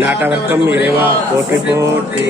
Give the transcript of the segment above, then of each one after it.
நாட்டவர்க்கம் இறைவா போற்றி போற்றி.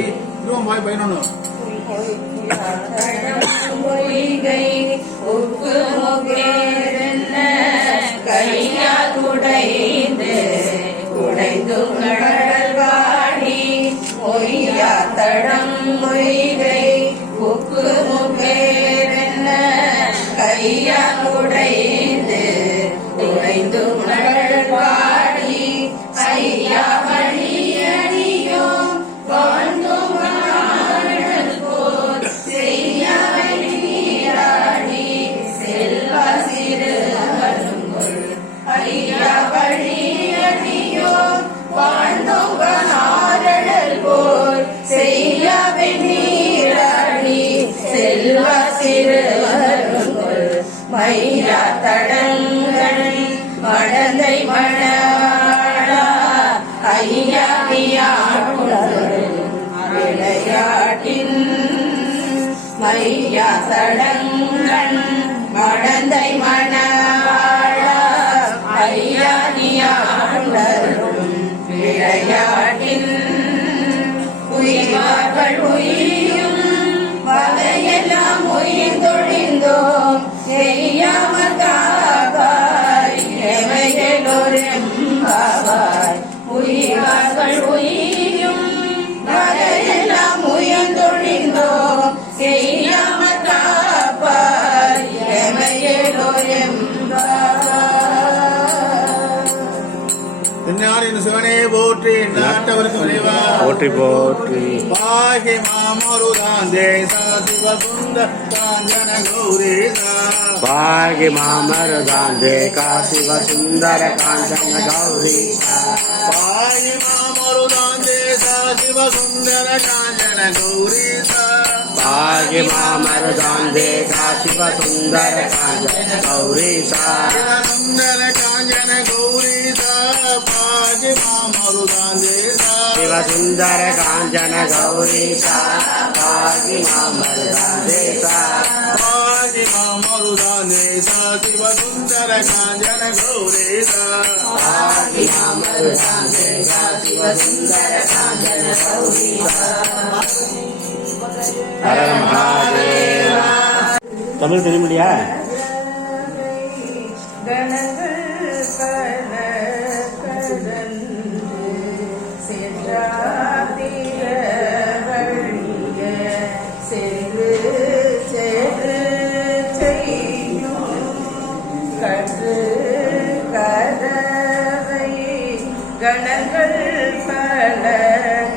மையா தடங்கள் மடந்தை மணாளா ஐயா விளையாட்டின் மையா தடங்கள் மடந்தை மணாளா ஐயா விளையாட்டின் உயிர்கள் உயிரும் வகையெல்லாம் உயிர் தொழிந்தோம் செய்யாமல் காப்பாய் எமைகளோரெம்பாவாய் உயிர்கள் உயிரும் வகையெல்லாம் உயிர் தொழிந்தோம் செய்யாமல் காப்பாய் என்னாரின் சிவனே போற்றி, நாட்டவருக்கு விரைவா போற்றி போற்றி. பாகி மாமருதான் தேசா சிவசுந்தர காஞ்சன கௌரீசா பாகி மாமருதான் தேகா சிவசுந்தர காஞ்சன கௌரீசா பாகி மாமருதான் தேசா சிவசுந்தர காஞ்சன கௌரீசா பாகி மாமருதான் தேகா சிவசுந்தர காஞ்சன கௌரீசா சிவசுந்தர காஞ்சன கௌரீசா பாகி மாமருதான் தேசா சிவசுந்தர காஞ்சன கௌரீசா பாகி மாமருதான் தேசா பாகி மாமருதான் தேசா சிவசுந்தர காஞ்சன கௌரீசா பாகி மாமருதான் தேசா சிவசுந்தர காஞ்சன கௌரீசா. ஹர மகாதேவா. தமிழ் தெரியுமில்லையா? கணங்கள் பல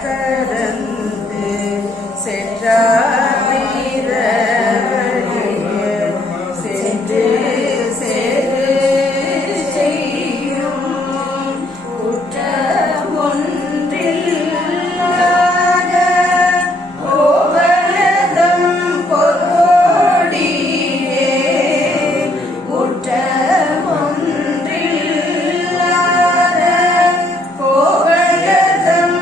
கடந்து சென்றாயிர சென்று சேரு செய்யும் குற்றம் ஒன்றில்லாத கோவலதம் பொருடியே குற்றம் ஒன்றில்லாத கோவலதம்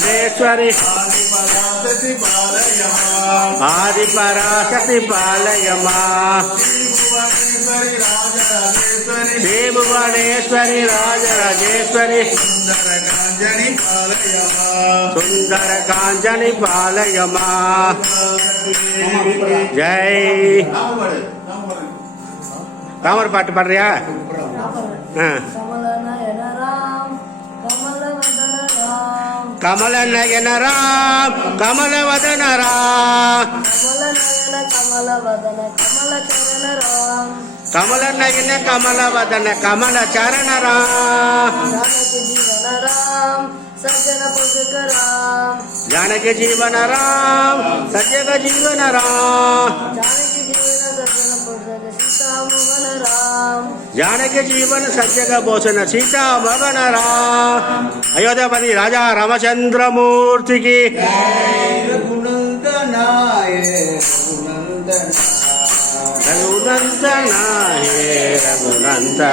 चामुण्डेश्वरी आदिपराशक्ति पालय मां श्री भुवनेश्वरी राजराजेश्वरी सुंदर कांजनी पालय मां जय कामर पाट पढ़ रहा हाँ कमल नयन राम कमल वदन राम कमल नयन कमल वदन कमल चरण राम जानकी जीवन राम सजग जीवन राम जानकी जीवन सजग भूषण सीता भवन राम अयोध्यापति राजा रामचंद्र मूर्ति की रघुनंदना हे रघुनंदना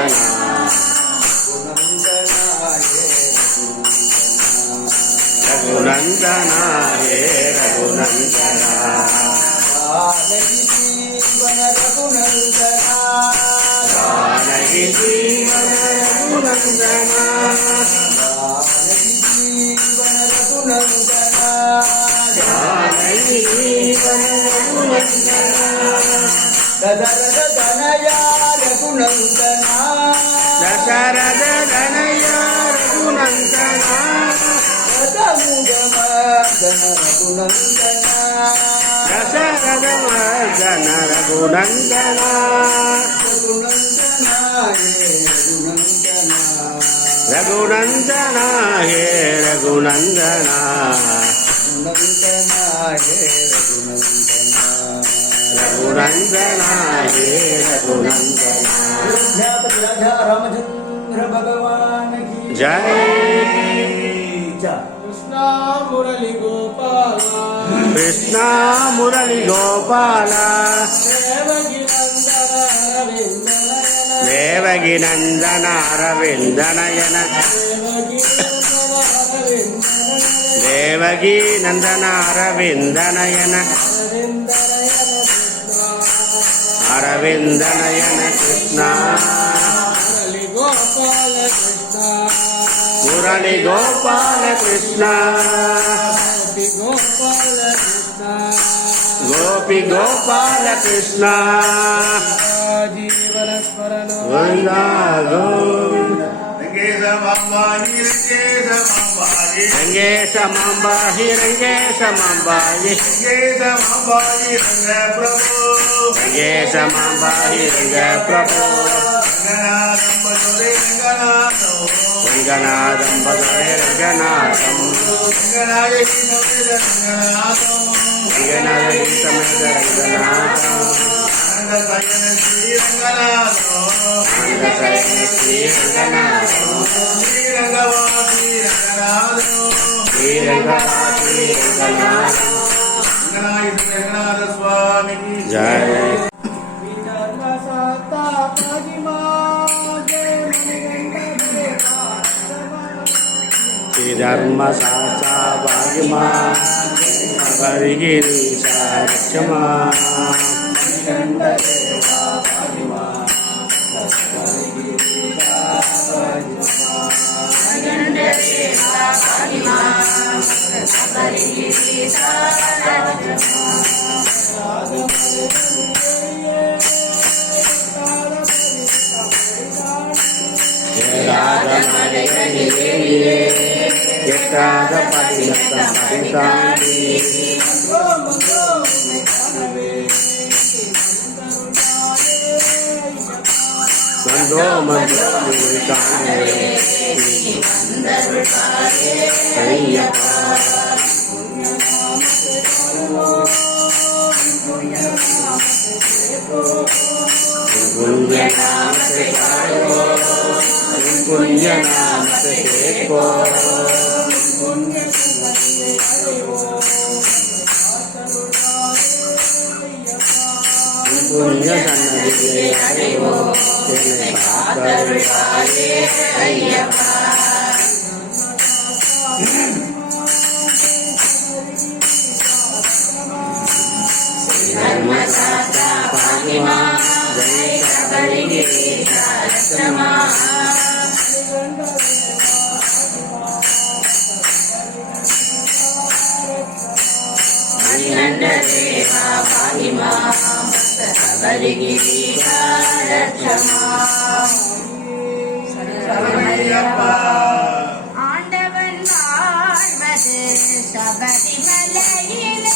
रघुनंदना हे रघुनंदना जानकी जीवन रघुनंदना जानकी जीवन रघुनंदना दशरथ धनया रघुनंदना दशरथ धनया रघुनंदना दशरथ मर्दन रघुनंदना रघुनंदना हे रघुनंदना रघुनंदना हे रघुनंदना रामचंद्र भगवान की जय कृष्णा मुरली गोपाला कृष्णा मुरली गोपाला देवकी नंदन अरविंद नयन देवकी नंदन अरविंद नयन अरविंद नयन कृष्णा मुरली गोपाल कृष्णा गोपी गोपाल कृष्णा रंगेश मांबाही रंगेश मांबाही रंगेश मांबाही रंग प्रभु रंगनाथम बदरे रंगनाथम रंगनाथ समेत रंगनाथम श्री रंगनाथम श्री रंगनाथ स्वामी जय श्री धर्म शास्त्रा भाग्यमा हरिगिरी साक्षमा देवा पाहि मां सबरिगिरीशा रक्ष मां சரணமையப்பா. ஆண்டவன் வாழ்வது சபரிமலையிலே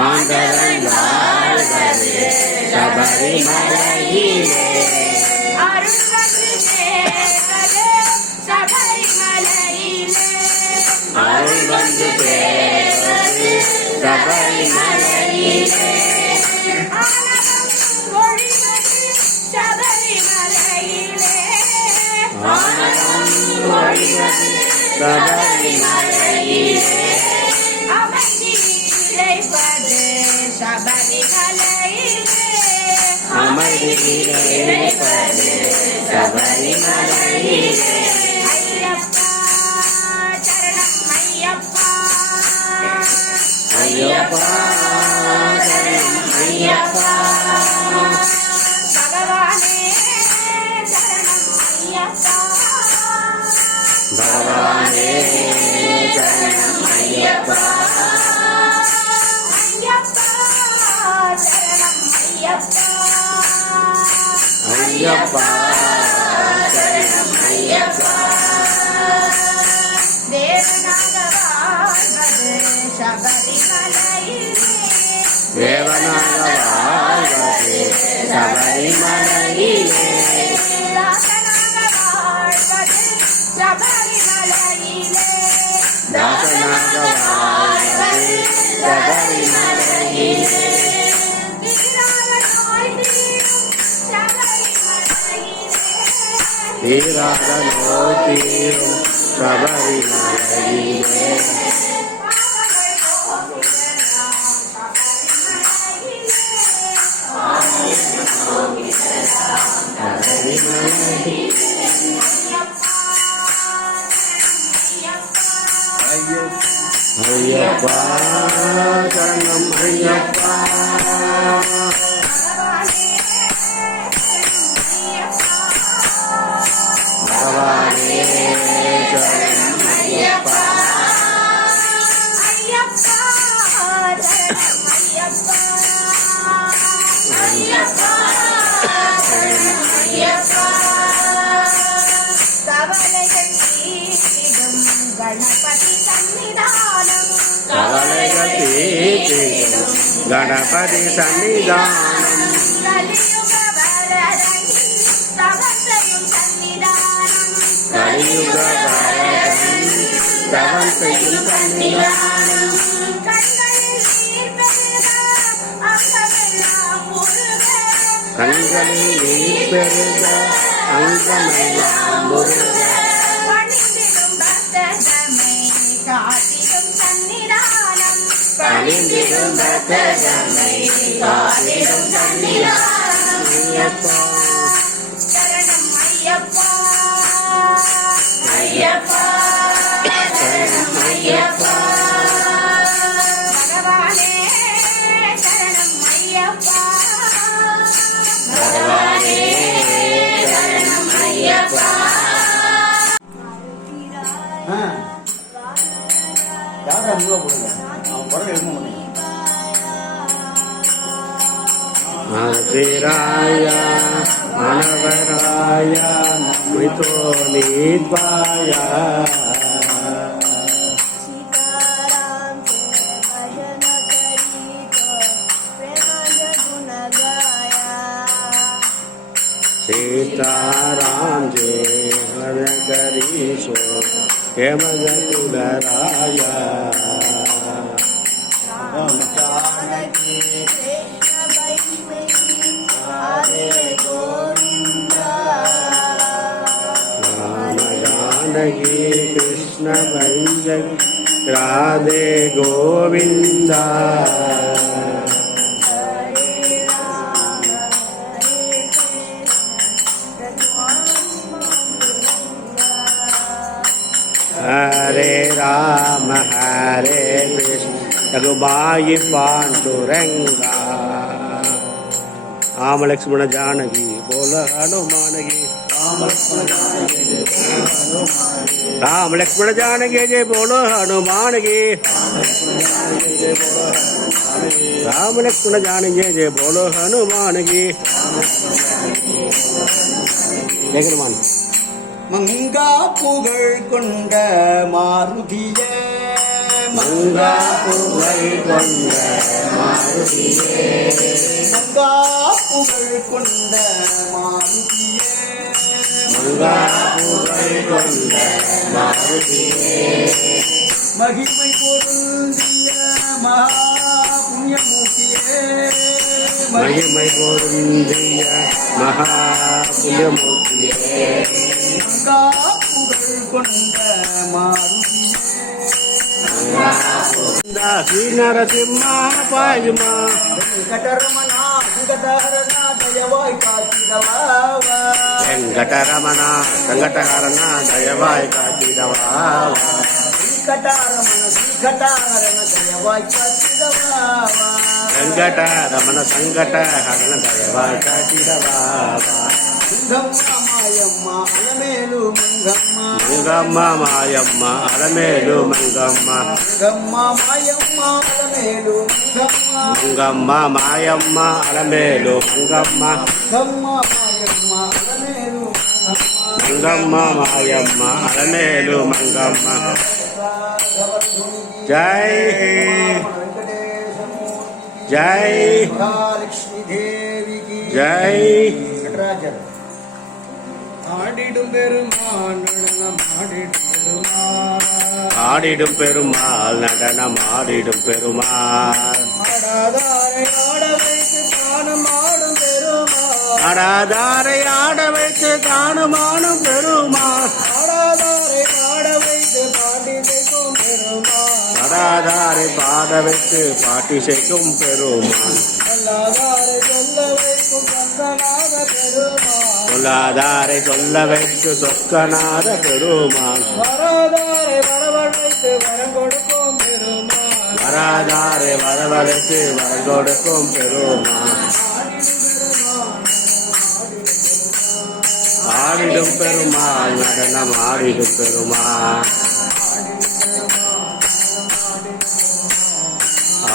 ஆண்டவன் வாழ்வது சபரிமலையிலே அருள் வந்து சேர்வது சபரிமலையிலே அருள் வந்து சேர்வது சபரிமலையிலே ஆனந்தம் ஒழிவது சபரிமலையிலே ஆனந்தம் ஒழிவது சபரிமலையிலே அமைதி இழைப்பது சபரிமலையிலே அமைதி இழைப்பது சபரிமலையிலே ஐயப்பா சரணம் ஐயப்பா ஐயப்பா சரணம் ஐயப்பா பகவானே சரணம் ஐயப்பா பகவானே சரணம் ஐயப்பா ஐயப்பா சரணம் ஐயப்பா ஐயப்பா சரணம் ஐயப்பா தேவனாக வாழ்வது சபரிமலையிலே தேவனாக வாழ்வது சபரிமலையிலே தாசனாக வாழ்வது சபரிமலையிலே தாசனாக வாழ்வது சபரிமலையிலே தீராத நோய் தீரும் சபரிமலையிலே தீராத நோய் தீரும் சபரிமலையிலே ஐயப்பா சரணம் ஐயப்பா பகவானே சரணம் ஐயப்பா கணபதி சன்னிதானம் கவலைகள் தீர்த்திடும் கணபதி சன்னிதானம் கலியுக வரதன் தவத்தையும் சன்னிதானம் கலியுக வரதன் தவம் செய்யும் சன்னிதானம் கண்களில் நீர் பெருக அங்கமெல்லாம் முருக கண்களில் நீர் பெருக அங்கமெல்லாம் முருக பணிந்திடும் பக்தர்தமை காத்திடும் சன்னிதானம் பணிந்திடும் பக்தர்தமை காத்திடும் சன்னிதானம் ஐயப்பா சரணம் ஐயப்பா ஐயப்பா சரணம் ஐயப்பா பகவானே சரணம் ஐயப்பா பகவானே சரணம் ஐயப்பா யாரை மூவ போடுங்க அவன் குரல் எழும முடியும் ஆதிராய மனவராய மிதோ நீத்வாய सीताराम के भजन करी तो प्रेम गुण गाया सीताराम जे हर करीशो हेमद कुलराय राम जानकी कृष्ण वैष्णवी राधे गोविंदा राम जानकी कृष्ण भंजन राधे गोविंदा हरे राम हरे कृष्ण हरे राम हरे कृष्ण रघुबाई पांडुरंगा राम लक्ष्मण जानकी बोल हनुमान की राम लक्ष्मण जानकी जय बोलो हनुमान की राम लक्ष्मण जानकी जय बोलो हनुमान की जय हनुमान மங்கா புகழ் கொண்ட மாருதிய मंगा पुगल கொண்ட மாருதியே மங்கா புகழ் கொண்ட மாருதிய मंगा पुगल கொண்ட மாருதியே மகிமை பொருந்திய மகா புண்ணியமூர்த்தியே மகிமை பொருந்திய மகா புண்ணியமூர்த்தியே மங்கா புகழ் கொண்ட மாருதியே ஸ்ரீ நரசிம்ம பாயுமா வெங்கடரமணா வெங்கடஹரணா தயவாய் காத்திடவா வெங்கடரமண சங்கடஹரண தயவாய் காத்திடவா ஸ்ரீகட்டாரமண தயவாய் காத்திடவா வெங்கடரமண சங்கடஹரண தயவாய் காத்திடவா மங்கம்மா மாயம்மா அலமேலு மங்கம்மா மங்கம்மா மாயம்మ அலமேலு மங்கம்மா மங்கம்மா மாயம்மா அலமேலு மங்கம்மா மங்கம்மா மாயம்మ அலமேலு மங்கம்மா மங்கம்மா மாயம்மா அலமேலு மங்கம்மா மங்கம்மா மாயம்మ அலமேலு மங்கம்மா ஜெய் ஜெய் மகாலட்சுமி தேவிக்கு ஜெய் நடராஜர் ஆடிடும் பெருமான் நடனம் ஆடிடும் பெருமான் ஆடிடும் பெருமாள் நடனம் ஆடிடும் பெருமாள் ஆடாதாரை ஆட வைத்து தானம் ஆடும் பெருமான் ஆடாதாரை ஆட வைத்து தானுமானும் பெருமாள் ஆடாதாரை பாட வைத்து பாடி வைக்கும் பெருமான் ஆடாதாரை பாட வைத்து பாட்டி செய்யும் பெருமாள் சொல்லாதாரை சொல்ல வைக்கும் சந்தனாக பெருமான் சொல்லாதாரை சொல்ல வைத்து சொக்கநாத பெருமாள் வராதாரை வரவழ் வைத்து வரம் கொடுக்கும் பெருமான் வராதாரை வரவழைத்து வரம் கொடுக்கும் பெருமாள் ஆடிடும் பெருமாள் நடனம் ஆடிடும் பெருமாள்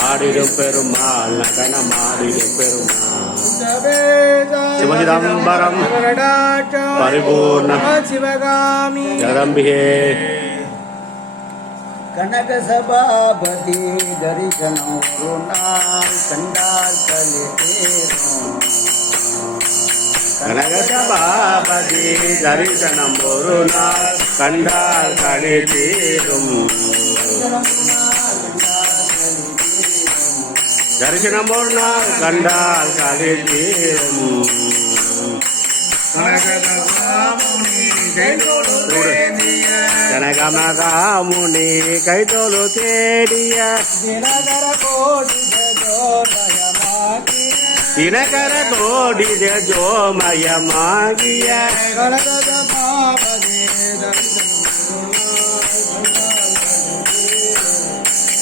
ஆடிடும் பெருமாள் நடனம் ஆடிடும் பெருமாள் சிவசிதம்பரம் பரிபூர்ண சிவகாமி ஜகதம்பிகே கனக சபாபதி தரிசனம் ஒரு நாள் கண்டால் கலி தேரும் கனகசபாபதி தரிசனம் ஒரு நாள் கண்டால் கனி தீரும் தரிசனம் ஒரு நாள் கண்டால் கனி தீரும் கனகமகாமுனி கைதொழு தேடிய தினகர கோடி ஜோதயமாகிய தினகர கோடி ஜோமயமாகிய கனக சபாபதி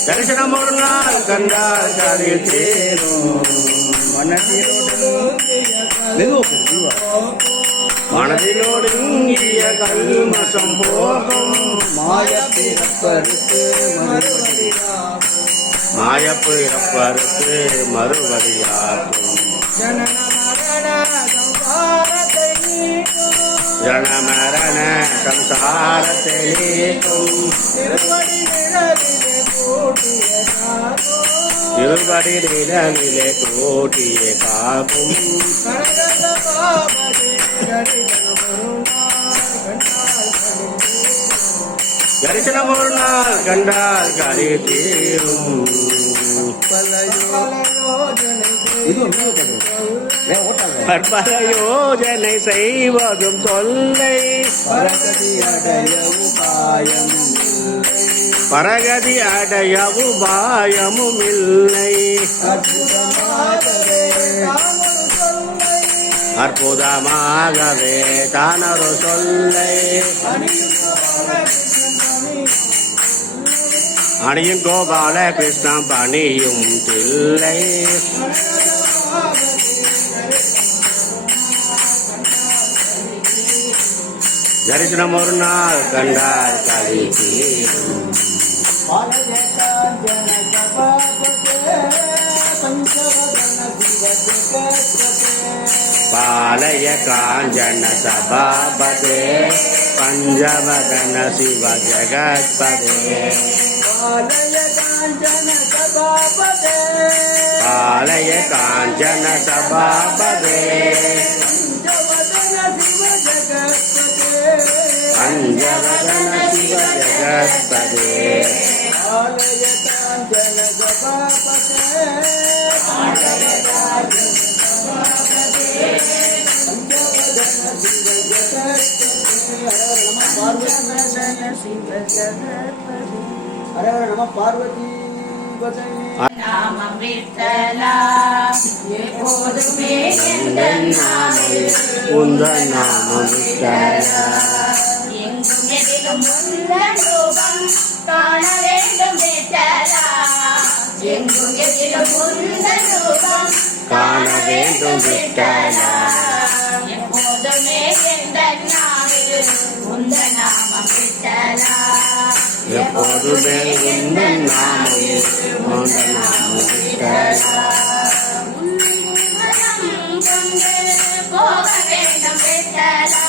தரிசனம் ஒரு நாள் கண்டால் கனி தீரும் மனதிலோடு இங்கிய கல்மசம் போகும் மாயப்பிறப்பருக்கு மறுபடியாம் மாயப்பிறப்பருக்கு மறுபடியாகும் ஜனன மரண சம்சாரத்தை நீக்கும் ஜனமரண சம்சாரத்தை நீக்கும் திருவடி நிழலிலே கூட்டிய காக்கும் திருபடி நிழலிலே கூட்டிய காக்கும் கனக சபாபதி தரிசனம் ஒரு நாள் கண்டால் கனி தரிசனம் ஒரு நாள் கண்டால் கனி தீரும் பற்பல யோஜனை செய்வதும் தொல்லை பரகதி அடைய உபாயமும் இல்லை அற்புதமாகவே தானொரு சொல்லை அணியும் கோபால கிருஷ்ணம் பணியும் தில்லை தரிசனம் ஒரு நாள் கண்டால் களி தீரும். பாலய காஞ்சன சபாபதே பஞ்சவதன சிவஜகத்பதே பாலய காஞ்சன சபாபதே பஞ்சவதன சிவ ஜகத்பதே பாலய காஞ்சன சபாபதே பாலய காஞ்சன சபாபதே பஞ்சவதன சிவ ஜகத்பதே பஞ்சவதன சிவ ஜகத்பதே பாலய காஞ்சன சபாபதே हरे नमः पार्वती நாமம் விட்டலா எப்போதுமே எங்கள் நாவில் உந்தன் நாமம் விட்டலா எங்கும் எதிலும் உந்தன் ரூபம் காண வேண்டும் விட்டலா எங்கும் எதிலும் உந்தன் ரூபம் காண வேண்டும் விட்டலா எப்போதுமே எங்கள் நாவில் உந்தன் நாமம் விட்டலா எப்போதுமே உந்தன் நாமம் உந்தன் நாமம் விட்டலா போக வேண்டும் விட்டலா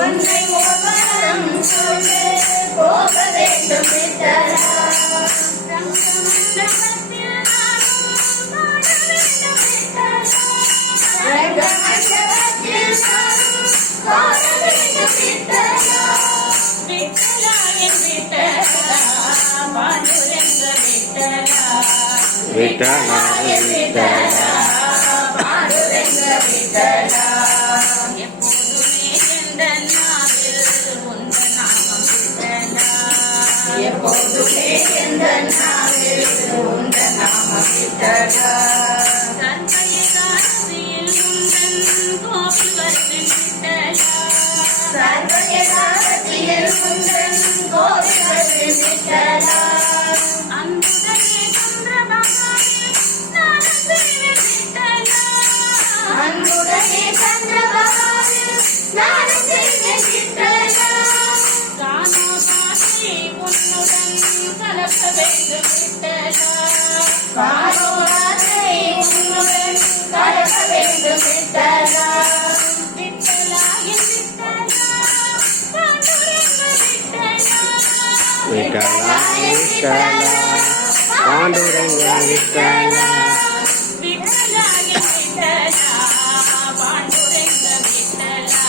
உன்னை ஒருவரும் கொண்டு போக வேண்டும் விட்டலா ரங்கமண்டபத்தில் நானும் காண வேண்டும் விட்டலா விட்டலா என் விட்டலா பாண்டுரங்க விட்டலா விட்டலா விட்டலா பாண்டுரங்க விட்டலா எப்போதுமே எந்த நாவில் உந்த நாமம் விட்டலா எப்போதுமே எந்த நாவில் உந்த நாமம் விட்டலா சர்வயதாரத்தில் உந்தன் கோவில் வருது விட்டலா அன்புடனே சந்திரபாகாவில் ஸ்நானம் செய்து விட்டலா அன்புடனே சந்திரபாகாவில் ஸ்நானம் செய்து விட்டலா காணோ காசை உன்னுடன் கலக்க வேண்டும் விட்டலா காணோ காசை உன்னுடன் கலக்க வேண்டும் விட்டலா விட்டலா என் விட்டலா விட்டலா பாண்டுரங்க விட்டலா விட்டலா விட்டலா பாண்டுரங்க விட்டலா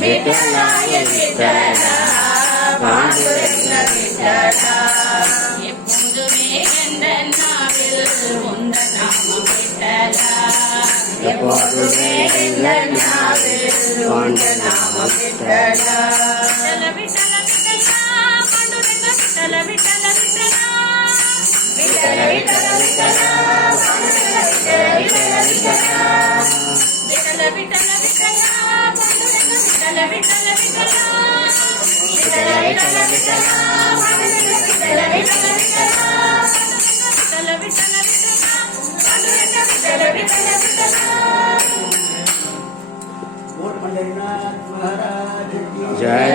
விட்டலா விட்டலா பாண்டுரங்க விட்டலா எப்போதுமே எந்த நாவில் உந்த நாமம் விட்டலா எப்போதுமே எந்த நாவில் உந்த நாமம் விட்டலா விட்டல விட்டல விட்டலா பாண்டுரங்க விட்டல விட்டல விட்டலா விட்டல விட்டல விட்டலா பாண்டுரங்க விட்டல விட்டல விட்டலா விட்டல விட்டல விட்டலா பாண்டுரங்க விட்டல விட்டல விட்டலா விட்டல விட்டல விட்டலா பாண்டுரங்க விட்டல விட்டல விட்டலா விட்டல விட்டல விட்டலா பாண்டுரங்க விட்டல விட்டல விட்டலா बोल पंढरीनाथ महाराज की जय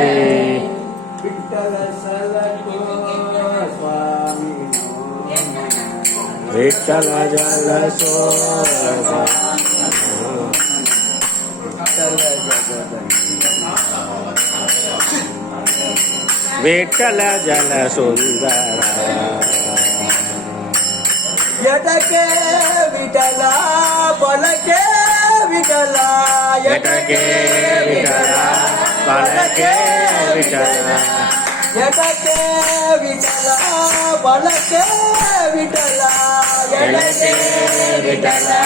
विठ्ठल सलको स्वामी विठ्ठल जल सोगा विठ्ठल जल सुंदर यटके विठला बलके विठला यटके विठला बलके विठला यटके विठला बलके विठला यटके विठला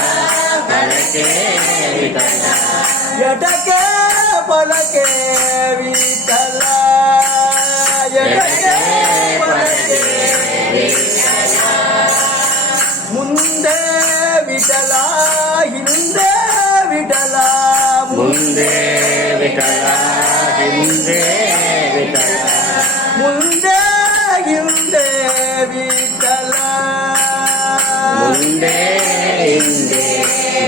बलके विठला यटके बलके विठला यटके बलके ಮುಂದೆ ವಿಠಲ ಹಿಂದೆ ವಿಠಲ ಮುಂದೆ ವಿಠಲ ಹಿಂದೆ ವಿಠಲ ಮುಂದೆ ಹಿಂದೆ ವಿಠಲ ಮುಂದೆ ಹಿಂದೆ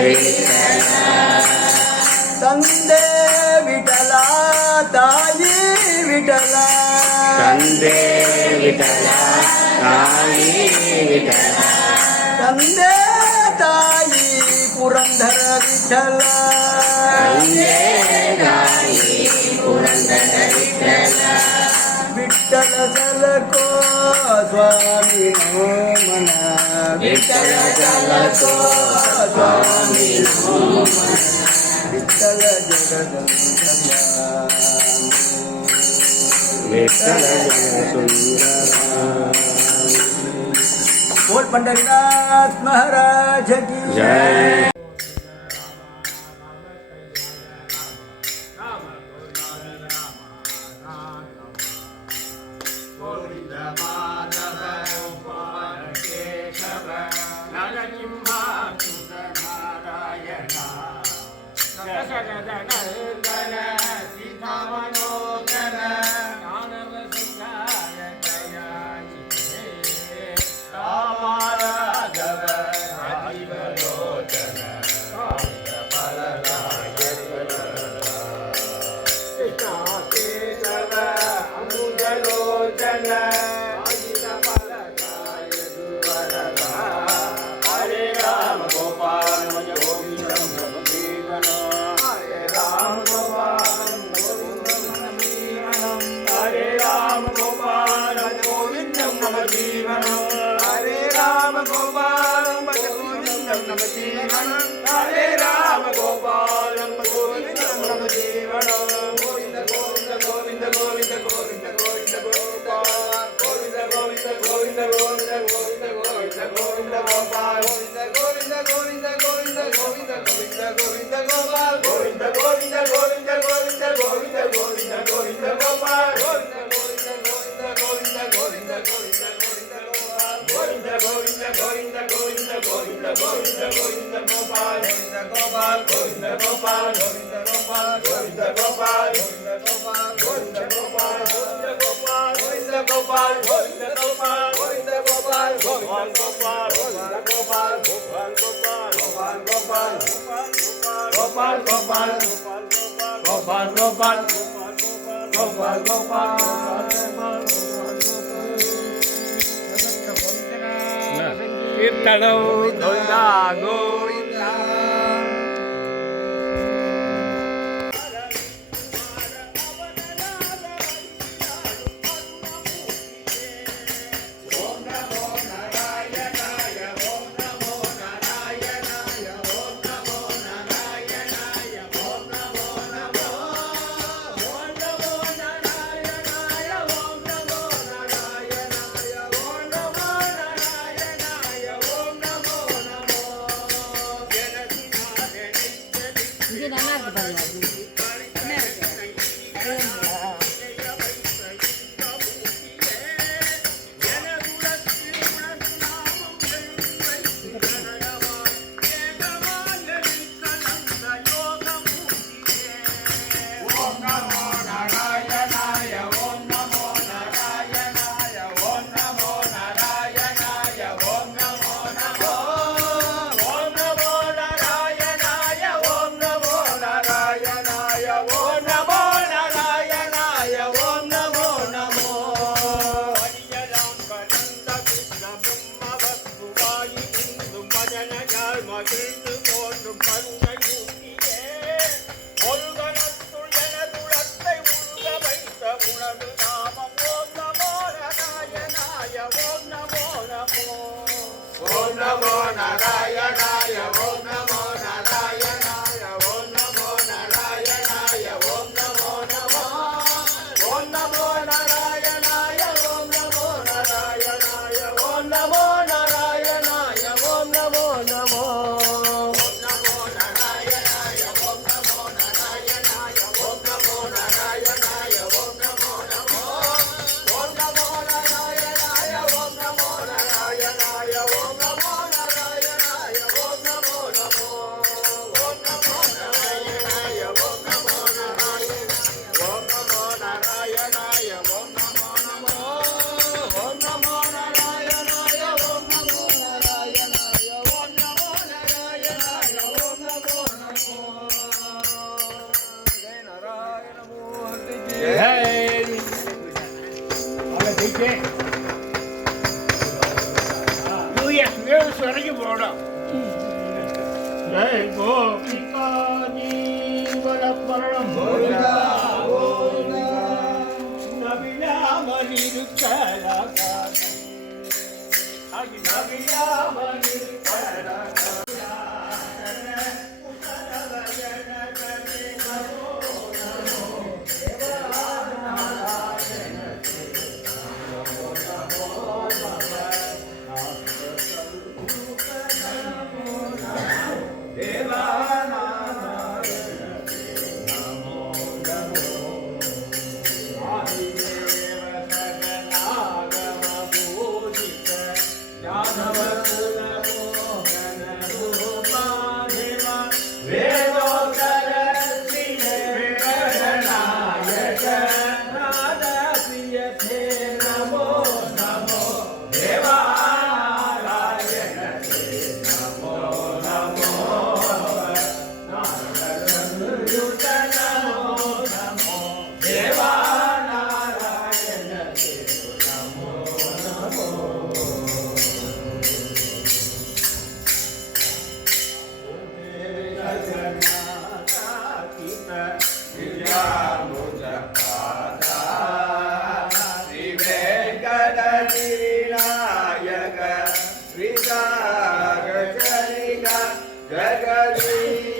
ವಿಠಲ ತಂದೆ ವಿಠಲ ತಾ ವಿಠಲ ತಂದೆ ವಿಠಲ ತಾಯಿ ವಿಠಲ ತಂದೆ ತಾಯಿ ಪುರಂದರ ವಿಠಲ ತಂದೆ ತಾಯಿ ಪುರಂದರ ವಿಠಲ ವಿಠಲ ಸಲಕೋ ಸ್ವಾಮಿ ನಮೋ ಮನ ವಿಠಲ ಸಲಕೋ ಸ್ವಾಮಿ ನಮೋ ಮನ ವಿಠಲ ಜಗದಂತರ್ಯಾಮಿ ವಿಠಲ ಸುಂದರ बोल पंढरीनाथ महाराज की जय कीर्तनौ गोविन्दा गोविन्दा வரைக்கும் போடும். ஜெய் கோபிகா ஜீவன பரணம் நபியாமல் இருக்கலாகாது. நபியாமல் இருக்கலாகாது. Jagadish